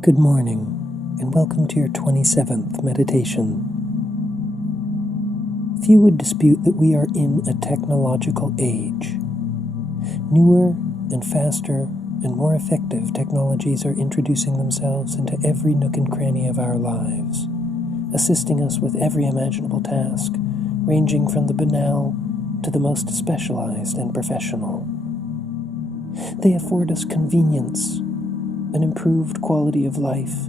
Good morning, and welcome to your 27th meditation. Few would dispute that we are in a technological age. Newer and faster and more effective technologies are introducing themselves into every nook and cranny of our lives, assisting us with every imaginable task, ranging from the banal to the most specialized and professional. They afford us convenience, an improved quality of life,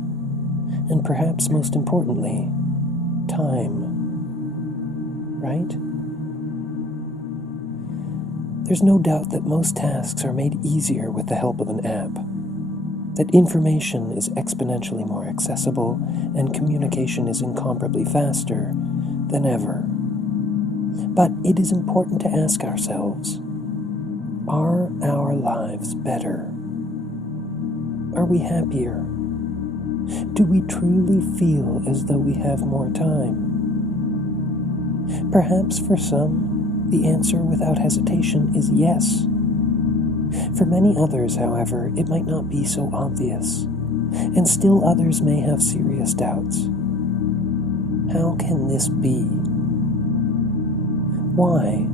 and perhaps most importantly, time. Right? There's no doubt that most tasks are made easier with the help of an app, that information is exponentially more accessible, and communication is incomparably faster than ever. But it is important to ask ourselves, are our lives better? Are we happier? Do we truly feel as though we have more time? Perhaps for some, the answer without hesitation is yes. For many others, however, it might not be so obvious, and still others may have serious doubts. How can this be? Why,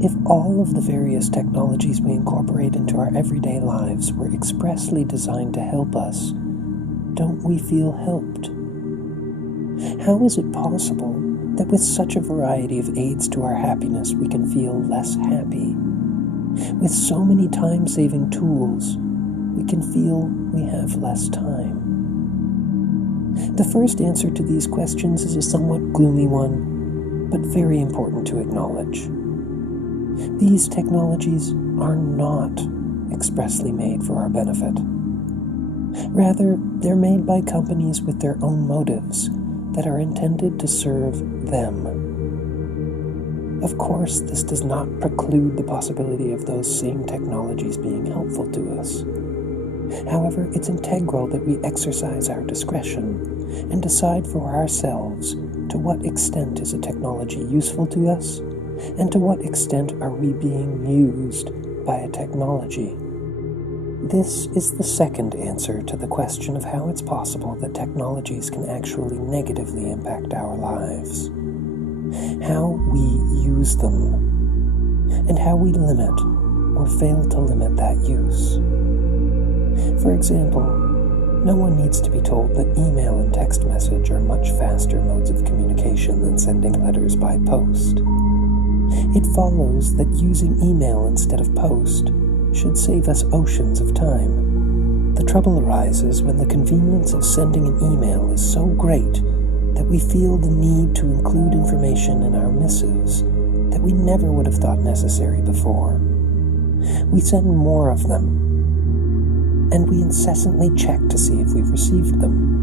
if all of the various technologies we incorporate into our everyday lives were expressly designed to help us, don't we feel helped? How is it possible that with such a variety of aids to our happiness we can feel less happy? With so many time-saving tools, we can feel we have less time. The first answer to these questions is a somewhat gloomy one, but very important to acknowledge. These technologies are not expressly made for our benefit. Rather, they're made by companies with their own motives that are intended to serve them. Of course, this does not preclude the possibility of those same technologies being helpful to us. However, it's integral that we exercise our discretion and decide for ourselves to what extent is a technology useful to us, and to what extent are we being used by a technology. This is the second answer to the question of how it's possible that technologies can actually negatively impact our lives. How we use them, and how we limit or fail to limit that use. For example, no one needs to be told that email and text message are much faster modes of communication than sending letters by post. It follows that using email instead of post should save us oceans of time. The trouble arises when the convenience of sending an email is so great that we feel the need to include information in our missives that we never would have thought necessary before. We send more of them, and we incessantly check to see if we've received them.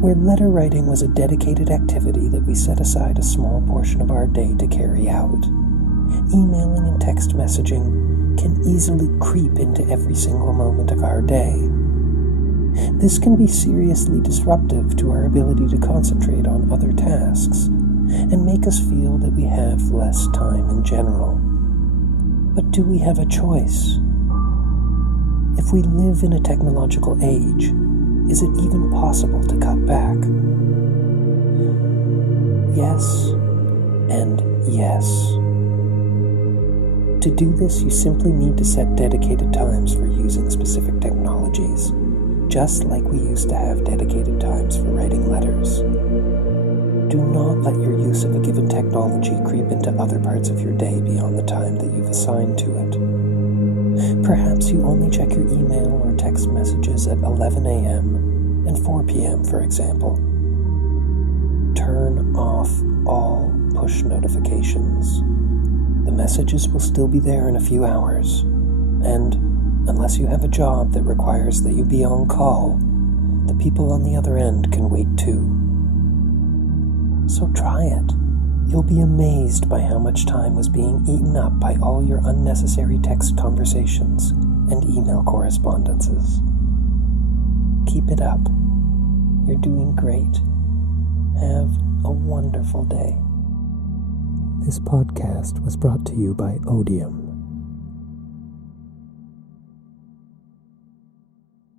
Where letter writing was a dedicated activity that we set aside a small portion of our day to carry out, emailing and text messaging can easily creep into every single moment of our day. This can be seriously disruptive to our ability to concentrate on other tasks and make us feel that we have less time in general. But do we have a choice? If we live in a technological age, is it even possible to cut back? Yes, and yes. To do this, you simply need to set dedicated times for using specific technologies, just like we used to have dedicated times for writing letters. Do not let your use of a given technology creep into other parts of your day beyond the time that you've assigned to it. Perhaps you only check your email or text messages at 11 a.m. and 4 p.m., for example. Turn off all push notifications. The messages will still be there in a few hours, and unless you have a job that requires that you be on call, the people on the other end can wait too. So try it. You'll be amazed by how much time was being eaten up by all your unnecessary text conversations and email correspondences. Keep it up. You're doing great. Have a wonderful day. This podcast was brought to you by Odium.